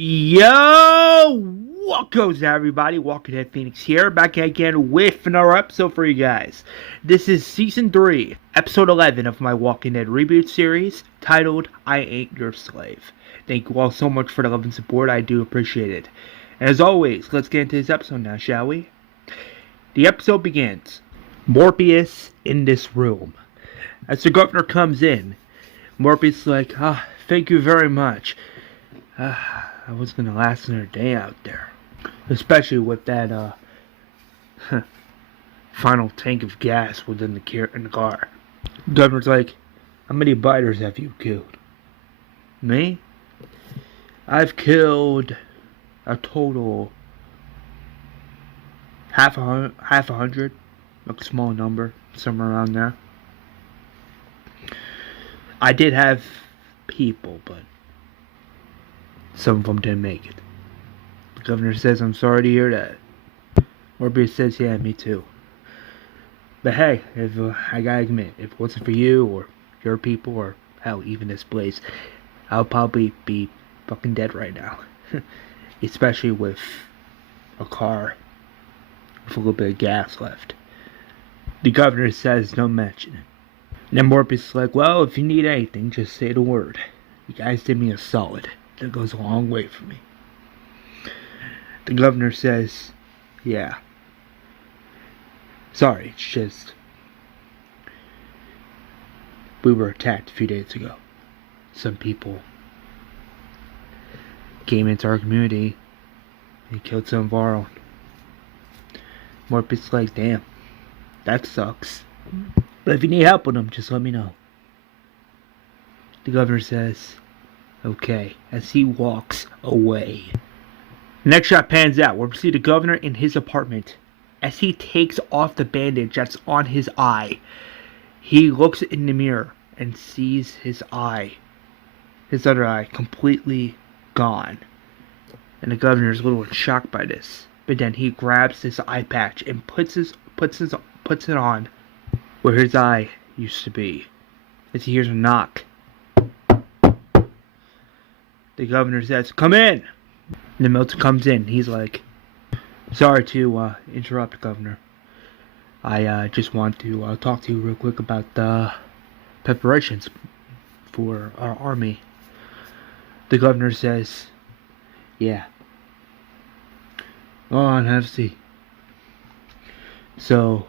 Yo, what goes on, everybody? Walking Dead Phoenix here, back again with another episode for you guys. This is Season 3, Episode 11 of my Walking Dead Reboot Series, titled, I Ain't Your Slave. Thank you all so much for the love and support, I do appreciate it. And as always, let's get into this episode now, shall we? The episode begins. Morpheus in this room. As the governor comes in, Morpheus is like, thank you very much. I was gonna last another day out there, especially with that final tank of gas within the car. The governor's like, how many biters have you killed? Me? I've killed a total half a hundred, a small number, somewhere around there. I did have people, but some of them didn't make it. The governor says, I'm sorry to hear that. Morpheus says, yeah, me too. But hey, if I gotta admit, if it wasn't for you, or your people, or hell, even this place, I'll probably be fucking dead right now. Especially with a car with a little bit of gas left. The governor says, don't mention it. And then Morpheus is like, well, if you need anything, just say the word. You guys did me a solid. That goes a long way for me. The governor says, yeah. Sorry, it's just we were attacked a few days ago. Some people came into our community and killed some of our own. Morpheus is like, damn, that sucks. But if you need help with them, just let me know. The governor says, okay, as he walks away. Next shot pans out where we see the governor in his apartment. As he takes off the bandage that's on his eye, he looks in the mirror and sees his eye, his other eye, completely gone. And the governor is a little shocked by this. But then he grabs his eye patch and puts it on where his eye used to be. As he hears a knock. The governor says, come in! And then Milton comes in. He's like, sorry to interrupt, Governor. I just want to talk to you real quick about the preparations for our army. The governor says, yeah. Go on, have a seat. So,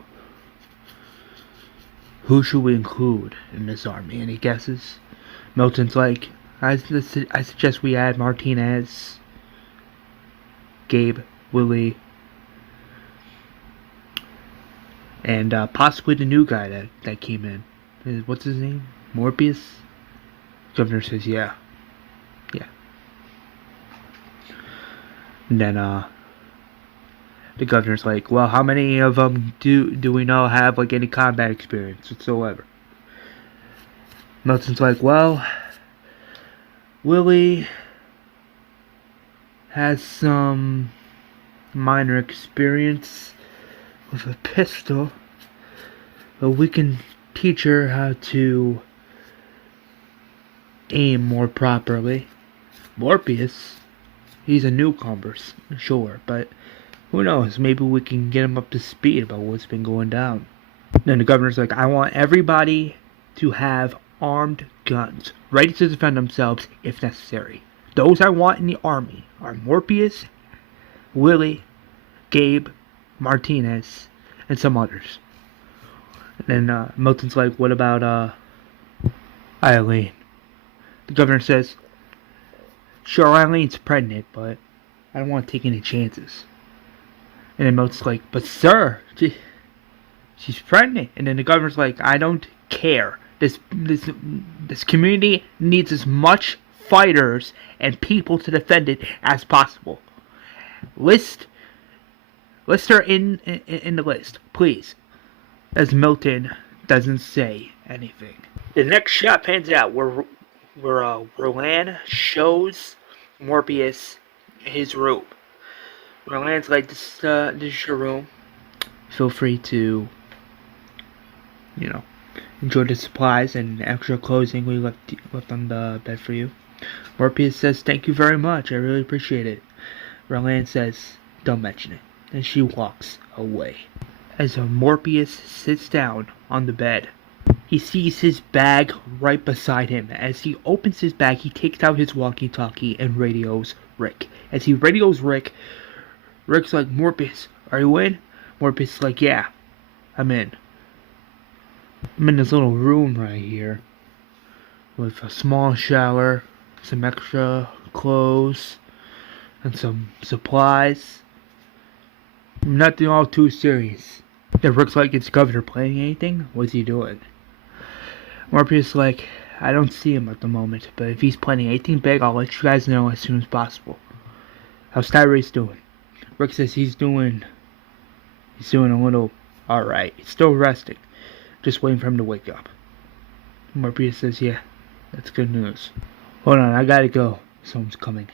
who should we include in this army? Any guesses? Milton's like, I suggest we add Martinez, Gabe, Willie, and possibly the new guy that came in. What's his name? Morpheus? Governor says, yeah. Yeah. And then the governor's like, well, how many of them do we know have like any combat experience whatsoever? Milton's like, well, Willie has some minor experience with a pistol, but we can teach her how to aim more properly. Morpheus, he's a newcomer, sure, but who knows, maybe we can get him up to speed about what's been going down. Then the governor's like, I want everybody to have armed guns, ready to defend themselves if necessary. Those I want in the army are Morpheus, Willie, Gabe, Martinez, and some others. And then Milton's like, what about Eileen? The governor says, sure, Eileen's pregnant, but I don't want to take any chances. And then Milton's like, but sir, she's pregnant. And then the governor's like, I don't care. This community needs as much fighters and people to defend it as possible. List her in the list, please. As Milton doesn't say anything. The next shot pans out where Roland shows Morpheus his room. Roland's like, this is your room. Feel free to, enjoy the supplies and extra clothing we left on the bed for you. Morpheus says, "Thank you very much. I really appreciate it." Roland says, "Don't mention it." And she walks away. As Morpheus sits down on the bed, he sees his bag right beside him. As he opens his bag, he takes out his walkie-talkie and radios Rick. As he radios Rick, Rick's like, "Morpheus, are you in?" Morpheus is like, "Yeah, I'm in. I'm in this little room right here with a small shower, some extra clothes, and some supplies. Nothing all too serious." Then Rick's like, "Is Governor playing anything? What's he doing?" Morpheus is like, "I don't see him at the moment, but if he's planning anything big, I'll let you guys know as soon as possible." "How's Tyrese doing?" Rick says he's doing a little alright. He's still resting. Just waiting for him to wake up. Morpheus says, "Yeah, that's good news. Hold on, I gotta go. Someone's coming."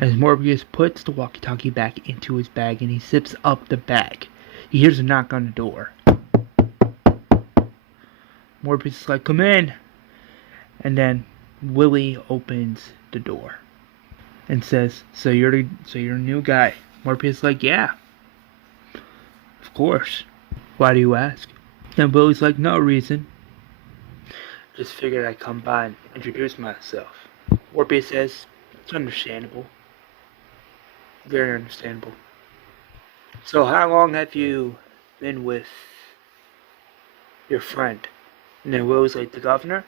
As Morpheus puts the walkie-talkie back into his bag and he zips up the bag, he hears a knock on the door. Morpheus is like, "Come in." And then Willie opens the door and says, so you're a new guy." Morpheus is like, "Yeah, of course. Why do you ask?" And Willie's like, "No reason. Just figured I'd come by and introduce myself." Morpheus says, "It's understandable. Very understandable. So how long have you been with your friend?" And then Will's like, "The governor?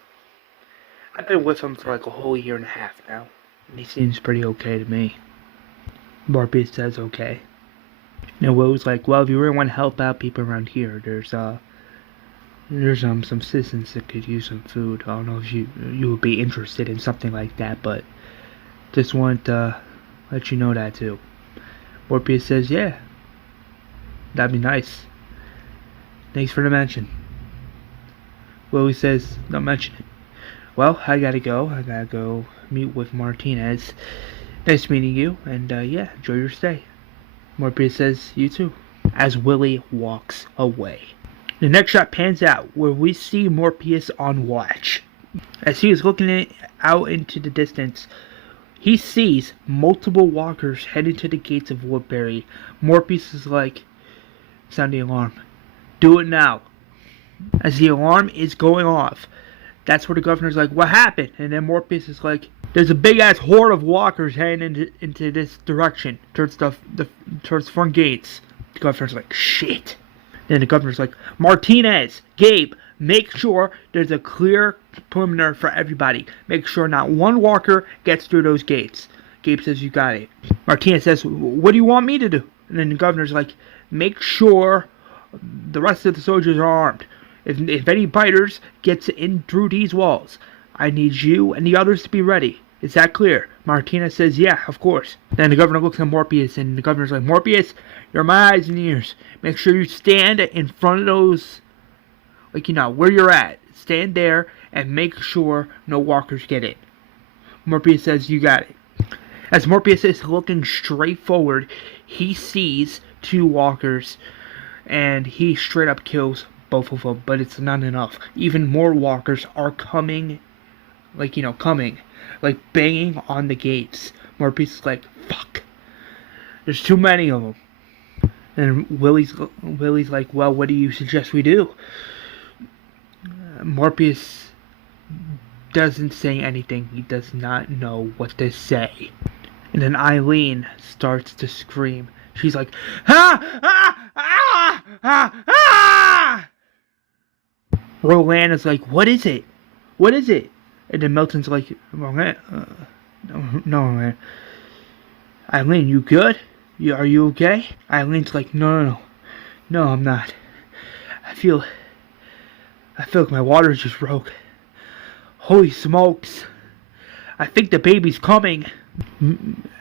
I've been with him for like a whole year and a half now. And he seems pretty okay to me." Morpheus says, "Okay." And Will's like, "Well, if you really want to help out people around here, there's some citizens that could use some food. I don't know if you would be interested in something like that, but just want to let you know that too." Morpheus says, "Yeah, that'd be nice. Thanks for the mention." Willie says, "Don't mention it. Well, I gotta go. I gotta go meet with Martinez. Nice meeting you, and yeah, enjoy your stay." Morpheus says, "You too." As Willie walks away, the next shot pans out where we see Morpheus on watch. As he is looking out into the distance, he sees multiple walkers heading to the gates of Woodbury. Morpheus is like, "Sound the alarm. Do it now." As the alarm is going off, that's where the governor's like, "What happened?" And then Morpheus is like, "There's a big ass horde of walkers heading into this direction, towards the front gates." The governor's like, "Shit." Then the governor's like, "Martinez, Gabe, make sure there's a clear perimeter for everybody. Make sure not one walker gets through those gates." Gabe says, "You got it." Martinez says, "What do you want me to do?" And then the governor's like, "Make sure the rest of the soldiers are armed. If any biters gets in through these walls, I need you and the others to be ready. Is that clear?" Martinez says, "Yeah, of course." Then the governor looks at Morpheus, and the governor's like, "Morpheus, you're my eyes and ears. Make sure you stand in front of those, like, where you're at. Stand there and make sure no walkers get in." Morpheus says, "You got it." As Morpheus is looking straight forward, he sees two walkers, and he straight up kills both of them, but it's not enough. Even more walkers are coming, banging on the gates. Morpheus is like, "Fuck, there's too many of them." And Willie's like, "Well, what do you suggest we do?" Morpheus doesn't say anything. He does not know what to say. And then Eileen starts to scream. She's like, "Ah! Ah! Ah! Ah! Ah!" Roland is like, "What is it? What is it?" And then Milton's like, "Roland, no, man. Eileen, you good? Are you okay?" Eileen's like, No, I'm not. I feel like my water just broke. Holy smokes. I think the baby's coming."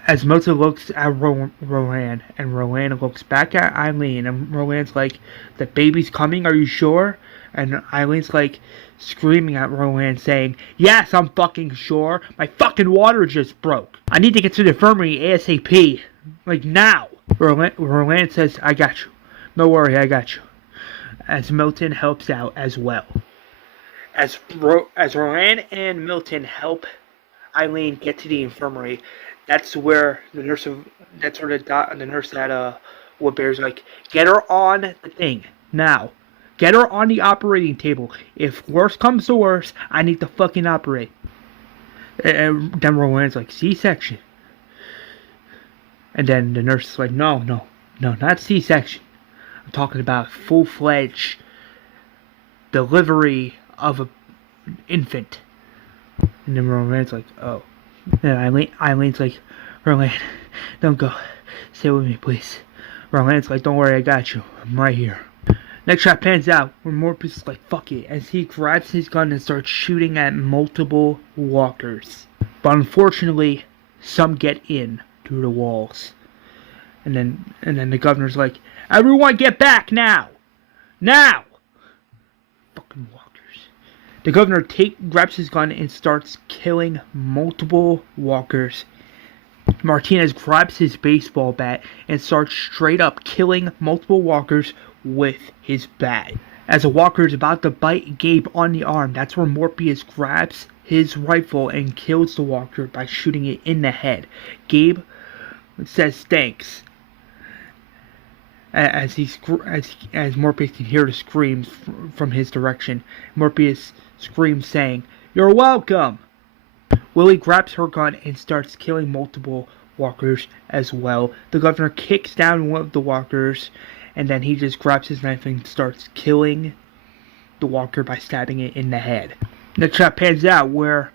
As Milton looks at Roland, and Roland looks back at Eileen, and Roland's like, "The baby's coming, are you sure?" And Eileen's like screaming at Roland saying, "Yes, I'm fucking sure. My fucking water just broke. I need to get to the infirmary ASAP. Like now." Roland says, "I got you. No worry, I got you." As Milton helps out as well. As Roland and Milton help Eileen get to the infirmary, that's where the nurse the nurse at Woodbury's like, get her on the thing now. Get her on the operating table. If worse comes to worse, I need to fucking operate. And then Rowan's like, C-section. And then the nurse is like, no, not C-section. I'm talking about full-fledged delivery of an infant. And then Rowan's like, oh. And Eileen's like, Rowan, don't go. Stay with me, please. Rowan's like, don't worry, I got you. I'm right here. Next shot pans out where Morpheus is like, fuck it, as he grabs his gun and starts shooting at multiple walkers. But unfortunately, some get in through the walls. And then the governor's like, everyone get back now! Now! Fucking walkers. The governor grabs his gun and starts killing multiple walkers. Martinez grabs his baseball bat and starts straight up killing multiple walkers with his bat. As a walker is about to bite Gabe on the arm, that's where Morpheus grabs his rifle and kills the walker by shooting it in the head. Gabe says thanks as Morpheus can hear the screams from his direction. Morpheus screams saying, "You're welcome!" Willie grabs her gun and starts killing multiple walkers as well. The governor kicks down one of the walkers, and then he just grabs his knife and starts killing the walker by stabbing it in the head. The shot pans out where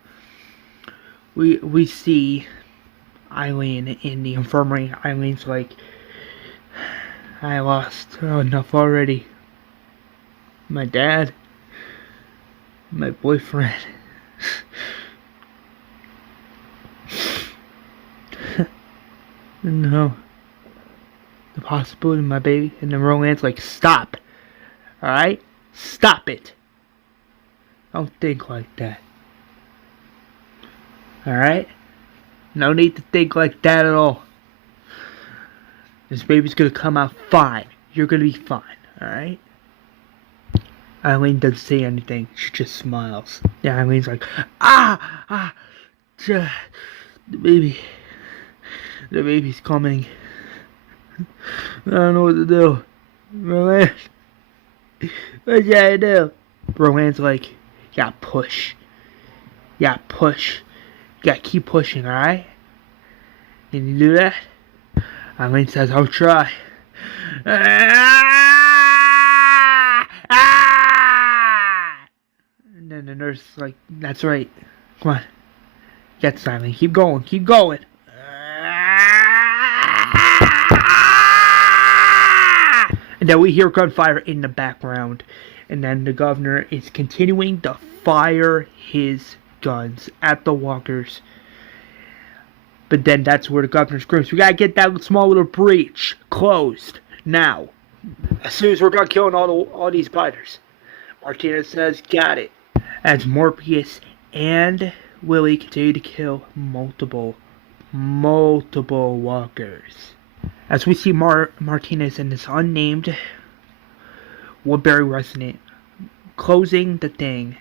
we see Eileen in the infirmary. Eileen's like, I lost enough already. My dad, my boyfriend. No. The possibility of my baby. And then Roland's like, stop. Alright? Stop it. Don't think like that. Alright? No need to think like that at all. This baby's gonna come out fine. You're gonna be fine. Alright? Eileen doesn't say anything. She just smiles. Yeah, Eileen's like, the baby's coming. I don't know what to do. Rowan, what should I do? Rowan's like, yeah, push. Yeah, push. You gotta keep pushing, alright? Can you do that? Eileen says, I'll try. And then the nurse is like, that's right. Come on. Get Eileen. Keep going. Keep going. And then we hear gunfire in the background. And then the governor is continuing to fire his guns at the walkers. But then that's where the governor screams, we gotta get that small little breach closed now. As soon as we're done killing all these biters. Martinez says, got it. As Morpheus and Willie continue to kill multiple walkers. As we see Martinez and this unnamed Woodbury resident closing the thing,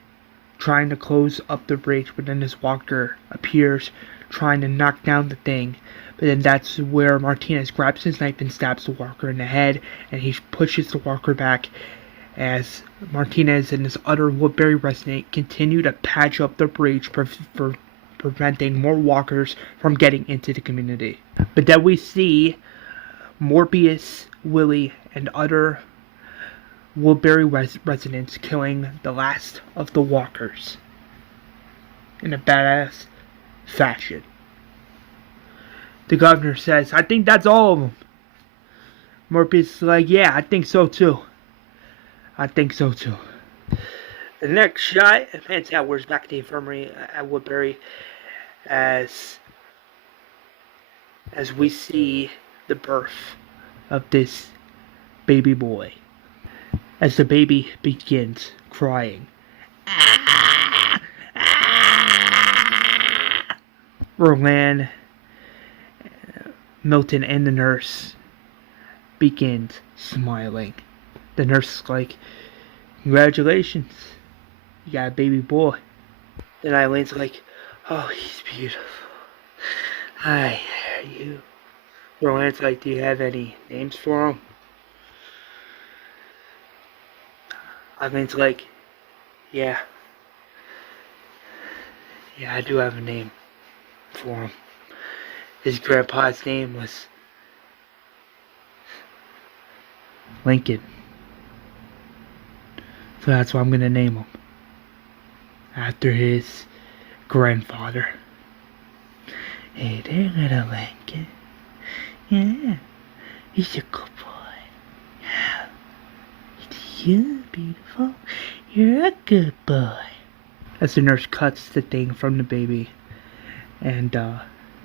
trying to close up the breach, but then this walker appears trying to knock down the thing. But then that's where Martinez grabs his knife and stabs the walker in the head, and he pushes the walker back as Martinez and this other Woodbury resident continue to patch up the breach for preventing more walkers from getting into the community. But then we see Morpheus, Willie, and other Woodbury residents killing the last of the walkers in a badass fashion. The governor says, I think that's all of them. Morpheus is like, yeah, I think so too. I think so too. The next shot pans out where it's back at the infirmary at Woodbury as we see the birth of this baby boy. As the baby begins crying. Roland, Milton, and the nurse begins smiling. The nurse is like, congratulations, you got a baby boy. Then Eileen's like, Oh, he's beautiful. Hi, you. Rowan's like, do you have any names for him? Eileen's like, yeah. Yeah, I do have a name for him. His grandpa's name was Lincoln. So that's what I'm gonna name him. After his grandfather. Hey there, little Lincoln. Yeah, he's a good boy. Yeah, you're beautiful. You're a good boy. As the nurse cuts the thing from the baby, and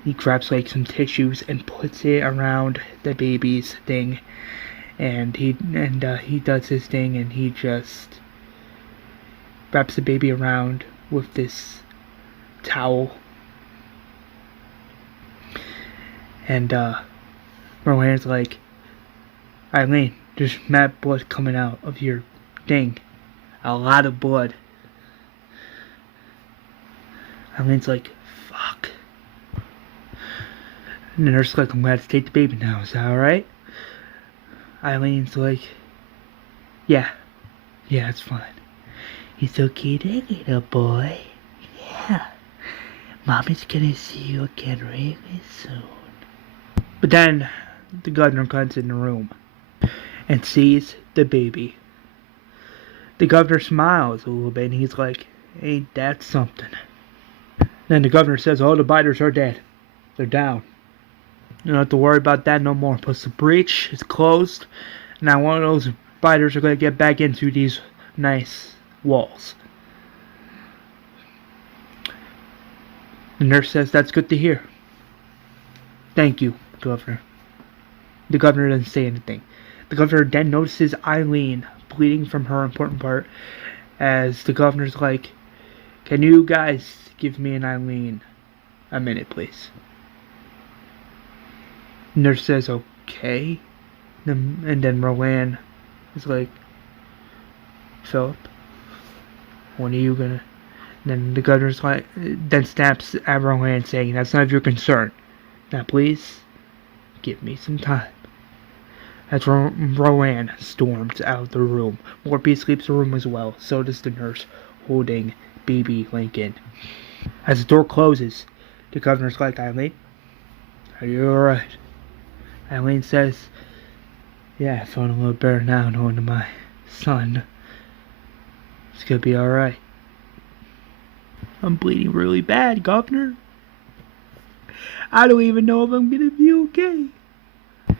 he grabs like some tissues and puts it around the baby's thing, and he does his thing, and he just wraps the baby around with this towel, and Rowan's like, Eileen, there's mad blood coming out of your thing, a lot of blood. Eileen's like, fuck. And the nurse's like, I'm glad to take the baby now, is that alright? Eileen's like, yeah, it's fine. It's okay there, little boy. Yeah. Mommy's gonna see you again really soon. But then, the governor comes in the room and sees the baby. The governor smiles a little bit and he's like, ain't that something? Then the governor says, all the biters are dead. They're down. You don't have to worry about that no more. Plus the breach is closed. Now one of those biters are going to get back into these nice walls. The nurse says, that's good to hear. Thank you, Governor. The governor doesn't say anything. The governor then notices Eileen bleeding from her important part as the governor's like, can you guys give me and Eileen a minute, please? The nurse says, okay. And then Rowan is like, Philip, when are you gonna... And then the governor's like, then snaps at Rowan saying, that's none of your concern. Now please, give me some time. As Rowan storms out of the room, Morpheus leaves the room as well. So does the nurse, holding baby Lincoln. As the door closes, the governor's like, Eileen, are you alright? Eileen says, yeah, I feel a little better now knowing that my son is gonna be alright. I'm bleeding really bad, Governor. I don't even know if I'm gonna be okay.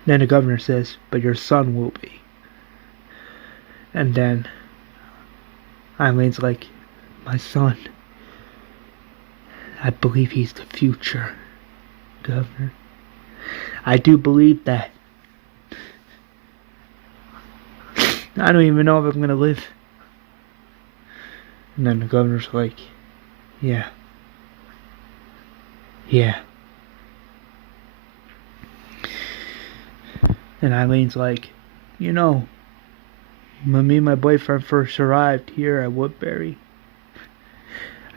Then the governor says, but your son will be. And then Eileen's like, my son, I believe he's the future, Governor. I do believe that. I don't even know if I'm gonna live. And then the governor's like, yeah. And Eileen's like, you know, when me and my boyfriend first arrived here at Woodbury,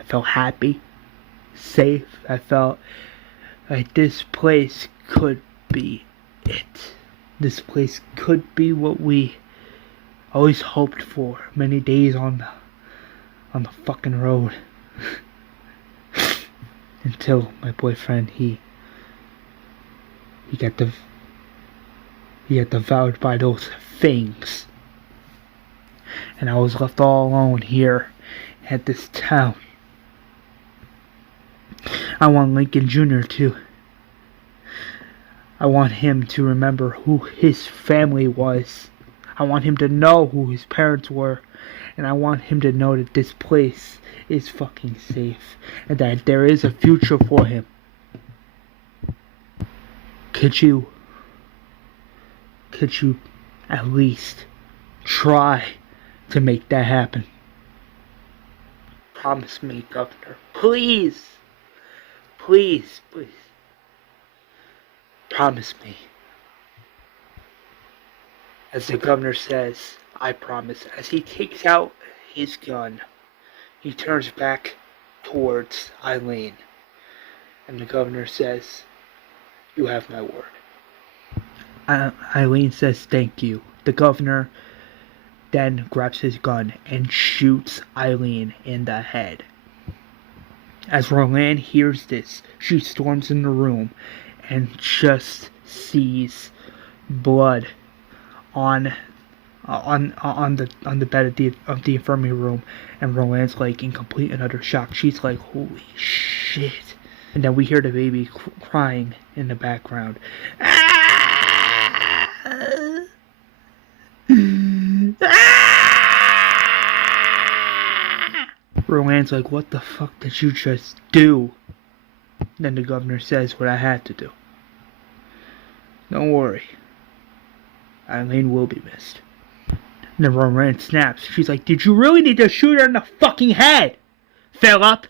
I felt happy, safe. I felt like this place could be it. This place could be what we always hoped for many days on the fucking road. Until my boyfriend, he got devoured by those things. And I was left all alone here at this town. I want Lincoln Jr. I want him to remember who his family was. I want him to know who his parents were. And I want him to know that this place is fucking safe. And that there is a future for him. Could you at least try to make that happen? Promise me, Governor. Please. Please. Promise me. As the governor says, I promise. As he takes out his gun, he turns back towards Eileen. And the governor says, "You have my word." Eileen says, "Thank you." The governor then grabs his gun and shoots Eileen in the head. As Roland hears this, she storms in the room and just sees blood on the bed of the infirmary room, and Roland's like in complete and utter shock. She's like, "Holy shit!" And then we hear the baby crying in the background. Roland's like, "What the fuck did you just do?" Then the governor says what I had to do. "Don't worry. Eileen will be missed." And then Roland snaps. She's like, "Did you really need to shoot her in the fucking head, Philip?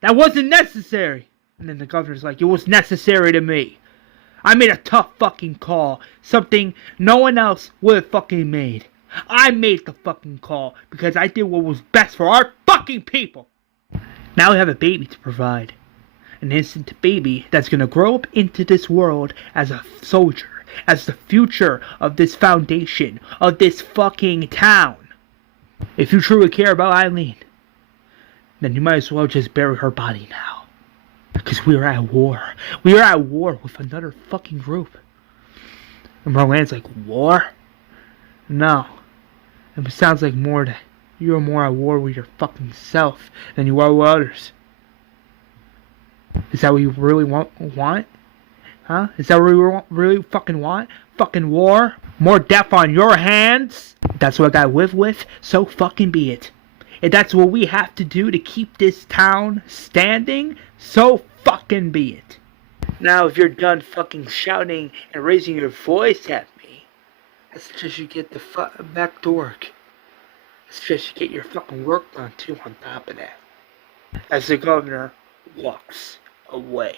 That wasn't necessary." And then the governor's like, "It was necessary to me. I made a tough fucking call. Something no one else would have fucking made. I made the fucking call because I did what was best for our fucking people." Now we have a baby to provide. An innocent baby that's gonna grow up into this world as a soldier, as the future of this foundation, of this fucking town. If you truly care about Eileen, then you might as well just bury her body now. Because we are at war. We are at war with another fucking group. And Roland's like, "War? No. It sounds like you're more at war with your fucking self than you are with others. Is that what you really want? Huh? Is that what you really fucking want? Fucking war? More death on your hands? If that's what I live with, so fucking be it. If that's what we have to do to keep this town standing, so fucking be it. Now if you're done fucking shouting and raising your voice at me, I suggest you get the back to work. I suggest you get your fucking work done too on top of that." As the governor walks away.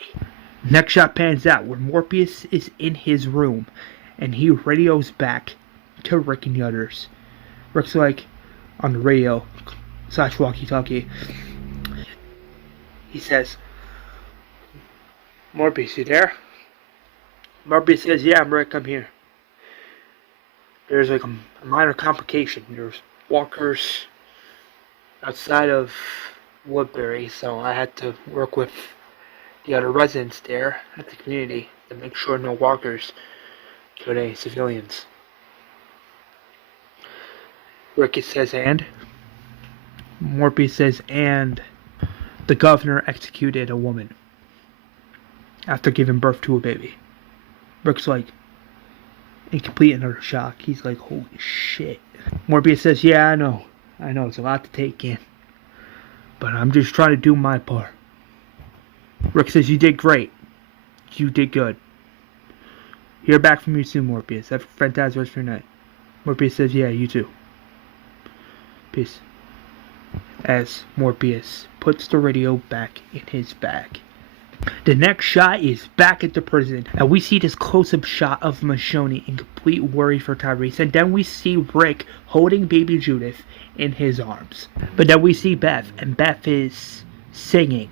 Next shot pans out where Morpheus is in his room and he radios back to Rick and the others. Rick's like on the radio / walkie-talkie. He says, "Morpheus, you there?" Morpheus says, "Yeah, I'm Rick, I'm here. There's like a minor complication. There's walkers outside of Woodbury, so I had to work with the other residents there at the community to make sure no walkers killed any civilians." Rick says, "And?" Morpheus says, "And the governor executed a woman after giving birth to a baby." Rick's like in complete and utter shock. He's like, "Holy shit." Morpheus says, "Yeah, I know, it's a lot to take in, but I'm just trying to do my part." Rick says, "You did great. You did good. Hear back from you soon, Morpheus. Have a fantastic rest of your night." Morpheus says, "Yeah, you too. Peace." As Morpheus puts the radio back in his bag. The next shot is back at the prison, and we see this close-up shot of Michonne in complete worry for Tyrese, and then we see Rick holding baby Judith in his arms. But then we see Beth, and Beth is singing.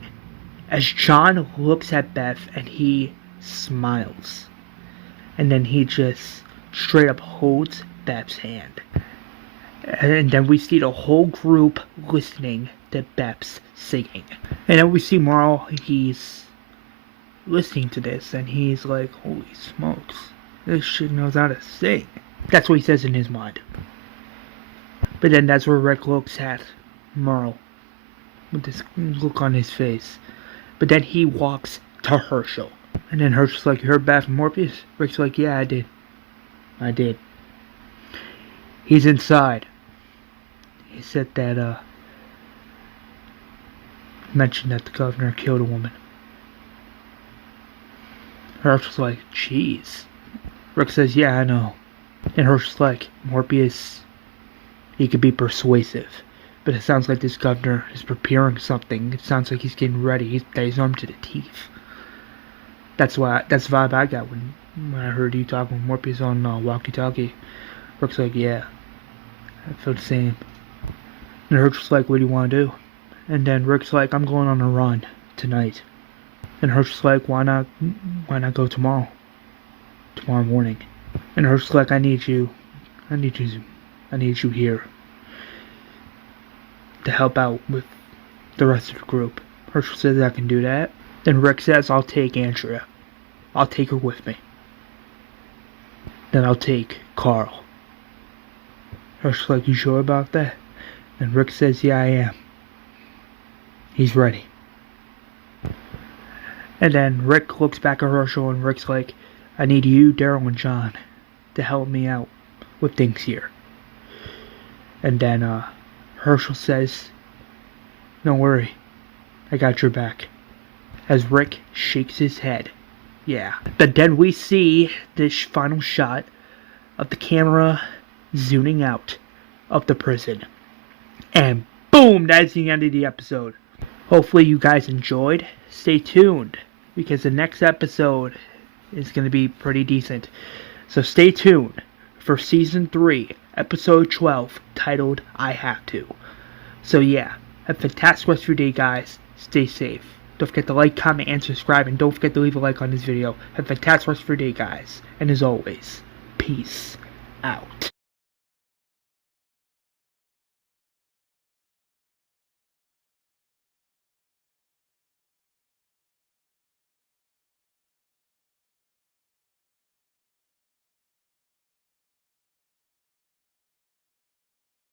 As John looks at Beth, and he smiles. And then he just straight up holds Beth's hand. And then we see the whole group listening to Beth's singing. And then we see Marl, he's listening to this, and he's like, "Holy smokes, this shit knows how to sing." That's what he says in his mind. But then that's where Rick looks at Marl with this look on his face. But then he walks to Herschel. And then Herschel's like, "You heard back from Morpheus?" Rick's like, "Yeah, I did. He's inside. He said that, mentioned that the governor killed a woman." Herschel's like, "Jeez." Rick says, "Yeah, I know." And Herschel's like, "Morpheus, he could be persuasive. But it sounds like this governor is preparing something. It sounds like he's getting ready. He's armed to the teeth." That's the vibe I got when I heard you talking with Morpheus on walkie-talkie. Rick's like, "Yeah, I feel the same." And Herschel's like, "What do you want to do?" And then Rick's like, "I'm going on a run tonight." And Herschel's like, why not go tomorrow morning? And Herschel's like, I need you here to help out with the rest of the group. Herschel says I can do that. Then Rick says, I'll take Andrea. I'll take her with me. Then I'll take Carl. Herschel's like, you sure about that? And Rick says, yeah, I am. He's ready. And then Rick looks back at Herschel and Rick's like, I need you, Daryl, and John to help me out with things here. And then Herschel says, don't worry, I got your back. As Rick shakes his head. Yeah. But then we see this final shot of the camera zooming out of the prison. And boom, that's the end of the episode. Hopefully you guys enjoyed. Stay tuned, because the next episode is going to be pretty decent. So stay tuned for Season 3, Episode 12, titled I Have To. So yeah, have a fantastic rest of your day, guys. Stay safe. Don't forget to like, comment, and subscribe. And don't forget to leave a like on this video. Have a fantastic rest of your day, guys. And as always, peace out.